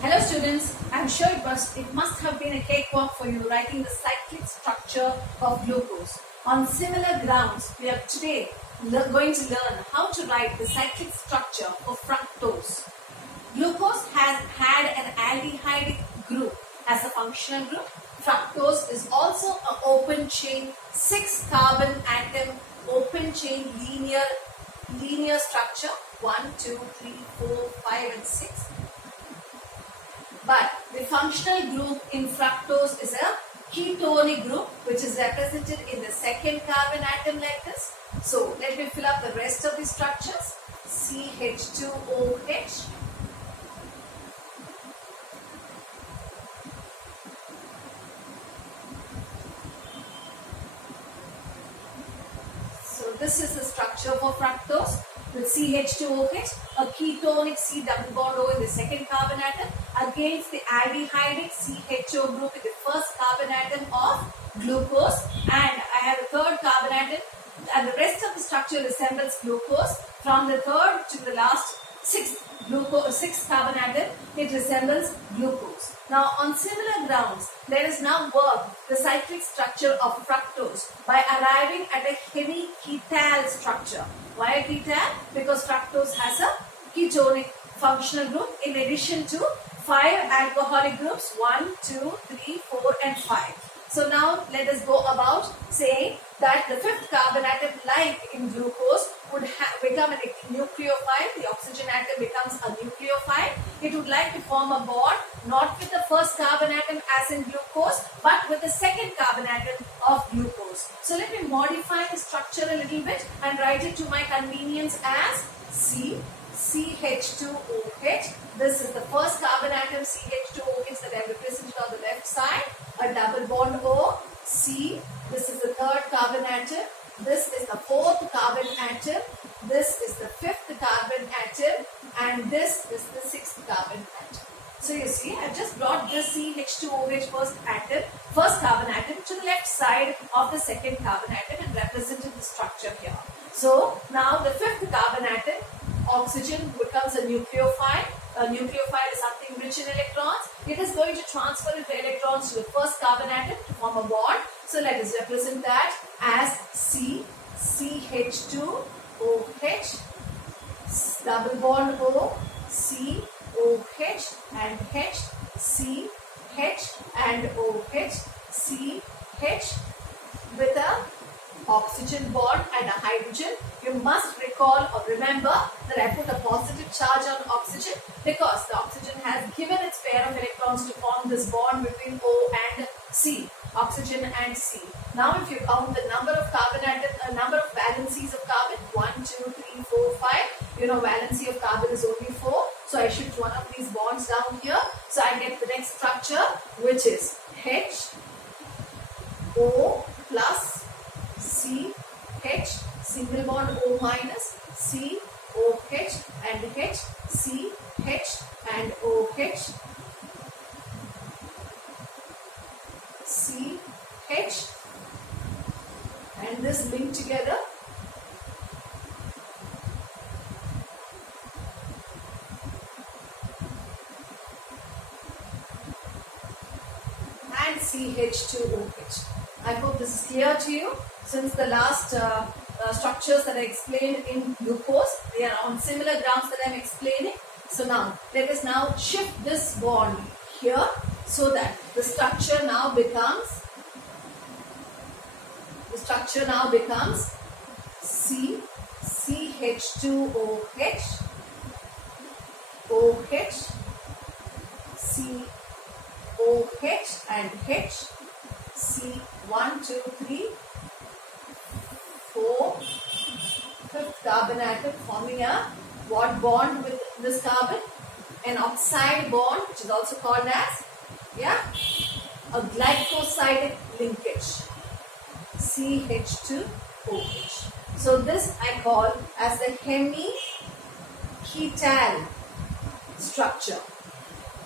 Hello students, I am sure it must have been a cakewalk for you writing the cyclic structure of glucose. On similar grounds, we are today going to learn how to write the cyclic structure of fructose. Glucose has had an aldehyde group as a functional group. Fructose is also an open chain 6 carbon atom open chain linear structure 1, 2, 3, 4, 5 and 6. But the functional group in fructose is a ketonic group which is represented in the second carbon atom like this. So let me fill up the rest of the structures. CH2OH. So this is the structure for fructose with CH2OH, a ketonic C double bond O in the second carbon atom against the aldehydic CHO group in the first carbon atom of glucose, and I have a third carbon atom, and the rest of the structure resembles glucose. From the third to the last sixth carbon atom, it resembles glucose. Now on similar grounds, let us now work the cyclic structure of fructose by arriving at a heavy ketal structure. Why a ketal? Because fructose has a ketonic functional group in addition to 5 alcoholic groups 1, 2, 3, 4 and 5. So now let us go about saying that the fifth carbon atom, like in glucose, would become a nucleophile. The oxygen atom becomes a nucleophile. It would like to form a bond not with the first carbon atom as in glucose, but with the second carbon atom of glucose. So let me modify the structure a little bit and write it to my convenience as CH2OH. This is the first carbon atom CH2OH that I have represented on the left side. A double bond O, C. This is the third carbon atom. This is the fourth carbon atom. This is the fifth carbon atom. And this is the sixth carbon atom. So you see, I have just brought this CH2OH first carbon atom to the left side of the second carbon atom and represented the structure here. So now the fifth carbon atom, oxygen, becomes a nucleophile. A nucleophile is something rich in electrons. It is going to transfer its electrons to the first carbon atom to form a bond. So let us represent that as CH2OH, double bond O, COH and H, CH and OH, CH with a oxygen bond and a hydrogen. You must recall or remember that I put a positive charge on oxygen because the oxygen has given its pair of electrons to form this bond between O and C, oxygen and C. Now if you count the number of number of valencies of carbon, 1, 2, 3, 4, 5, you know valency of carbon is only 4. So I shift one of these bonds down here. So I get the next structure which is H, O plus C, H, single bond O minus, C, OH and H, C, H and OH, C, H, and this link together. And CH2OH. I hope this is clear to you. Since the last structures that I explained in glucose, they are on similar grounds that I am explaining. So now, let us now shift this bond here so that the structure now becomes CH2OH, OH, COH and H, C, 1, 2, 3, 4, fifth carbon atom forming a what bond with this carbon? An oxide bond, which is also called as a glycosidic linkage, CH2OH. So this I call as the hemi-ketal structure.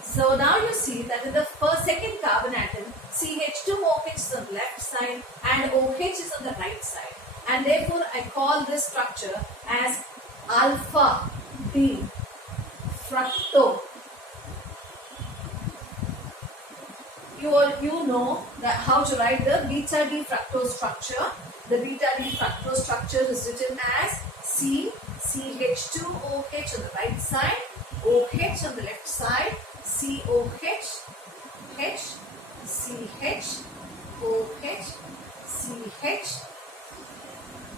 So now you see that in the second carbon atom, CH2OH is on the left side and OH is on the right side. And therefore, I call this structure as alpha D fructose you know that how to write the beta D fructose structure. The beta D fructose structure is written as CH2OH on the right side, OH on the left side, COH, H, CH, OH, CH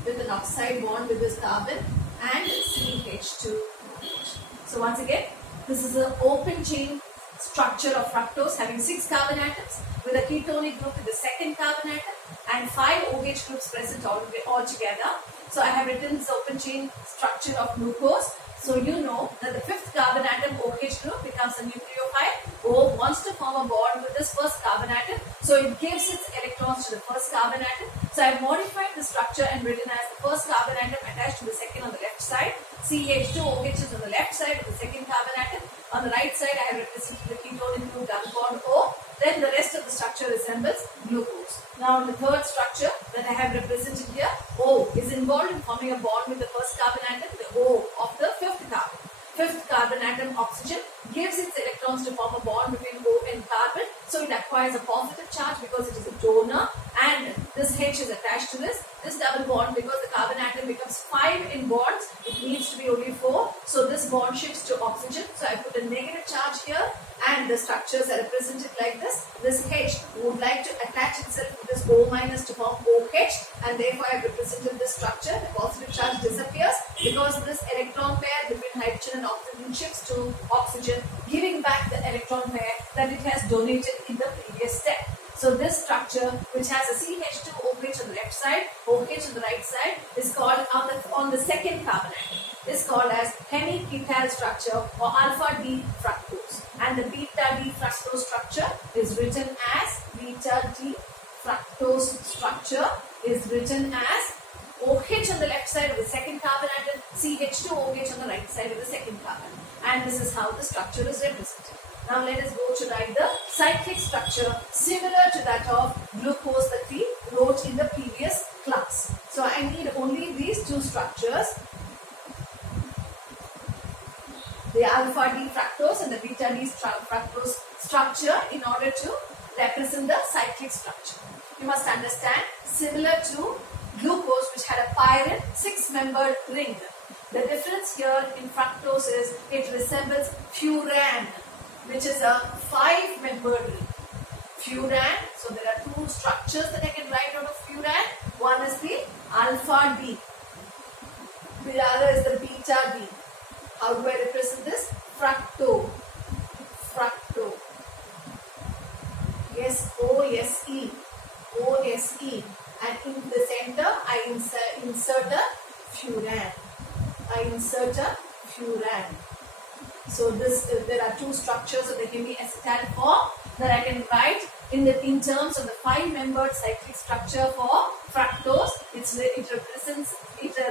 with an oxide bond with this carbon and CH2OH. So once again, this is an open chain structure of fructose having 6 carbon atoms with a ketonic group in the second carbon atom and 5 OH groups present all together. So I have written this open chain structure of glucose. So you know that the 5th carbon atom OH group becomes a nucleophile. O wants to form a bond with this first carbon atom. So it gives its electrons to the first carbon atom. So I have modified the structure and written as the first carbon atom attached to the second on the left side. CH2OH is on the left side of the second carbon atom. On the right side I have represented the ketone group double bond O. Then the rest of the structure resembles glucose. Now in the third structure that I have represented here, O is involved in forming a bond with the first carbon atom, the O of the 5th carbon. 5th carbon atom oxygen gives its electrons to form a bond between O and carbon. So it acquires a positive charge because it is a donor, and this H is attached to this double bond because the carbon atom becomes 5 in bonds. It needs to be only 4. So this bond shifts to oxygen. So I put a negative charge here and the structures are represented like this. This H would like to attach itself to this O minus to form OH, and therefore I have represented this structure. The positive charge disappears because this electron pair between hydrogen and oxygen shifts to oxygen, giving back the electron pair that it has donated in the previous step. So this structure, which has a CH2OH on the left side, OH on the right side, is called on the second carbon atom, is called as hemiketal structure or alpha D fructose. And the beta D fructose structure is written as OH on the left side of the second carbon atom, CH2OH on the right side of the second carbon. And this is how the structure is represented. Now let us go to write the cyclic structure similar to that of glucose that we wrote in the previous class. So I need only these two structures, the alpha D fructose and the beta D fructose structure, in order to represent the cyclic structure. You must understand, similar to glucose which had a pyrene 6-membered ring. The difference here in fructose is it resembles furan, which is a 5-membered ring. Furan, so there are two structures that I can write out of furan. One is the alpha D, the other is the beta D. How do I represent this? Fructo. Yes, O-S-E. And in the center, I insert a furan. So there are two structures of the hemiacetal form that I can write in terms of the 5-membered cyclic structure for fructose. It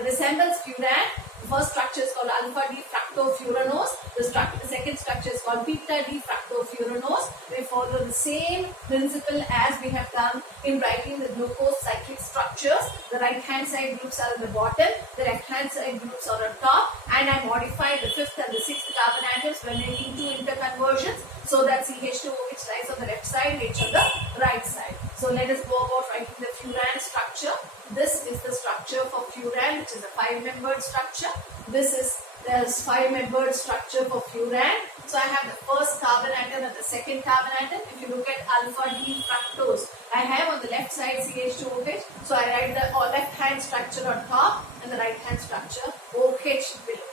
resembles furan. The first structure is called alpha D fructofuranose. The second structure is called beta D fructofuranose. We follow the same principle as we have done in writing the glucose cyclic structures. The right hand side groups are at the bottom, the left hand side groups are on top, and I modified the 5th and the 6th carbon atoms by making 2 interconversions so that CH2OH lies on the left side, H on the right side. So let us go about writing the furan structure. This is the structure for furan, which is a 5-membered structure. This is the 5-membered structure for furan. So I have the first carbon atom and the second carbon atom. If you look at alpha D fructose, I have on the left side CH2OH. So I write the left hand structure on top and the right hand structure OH below.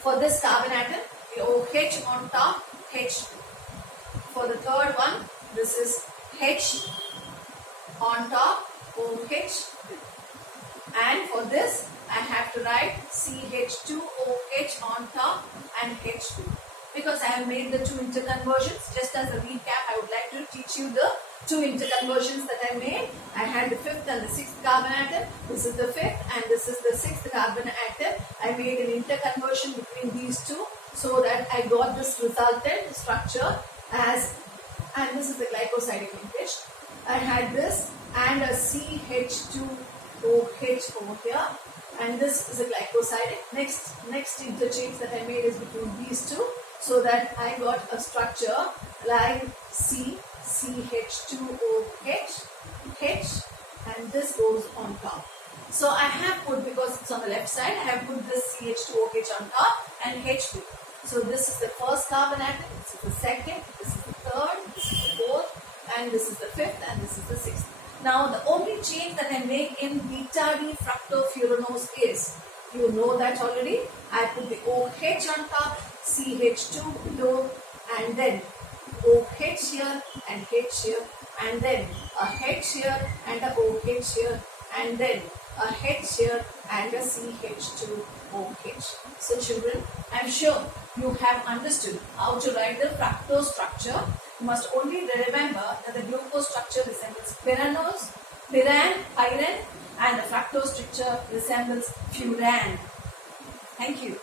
For this carbon atom, the OH on top, H2. For the third one, this is H on top, OH. And for this, I have to write CH2OH on top and H2. Because I have made the 2 interconversions, just as a recap, I would like to teach you the 2 interconversions that I made. I had the 5th and the 6th carbon atom. This is the 5th and this is the 6th carbon atom. I made an interconversion between these two so that I got this resultant structure as, and this is the glycosidic linkage. I had this and a CH2OH over here, and this is a glycosidic. Next interchange that I made is between these two, so that I got a structure line C, CH2OH, H, and this goes on top. So I have put, because it's on the left side, I have put this CH2OH on top and H2. So this is the first carbon atom, this is the second, this is the third, this is the fourth, and this is the fifth, and this is the sixth. Now the only change that I make in beta D fructofuranose is, you know that already, I put the OH on top, CH2 below, and then OH here and H here, and then a H here and a OH here, and then a H here and a CH2OH. So children, I am sure you have understood how to write the fructose structure. You must only remember that the glucose structure resembles pyranose, pyran, and the fructose structure resembles furan. Thank you.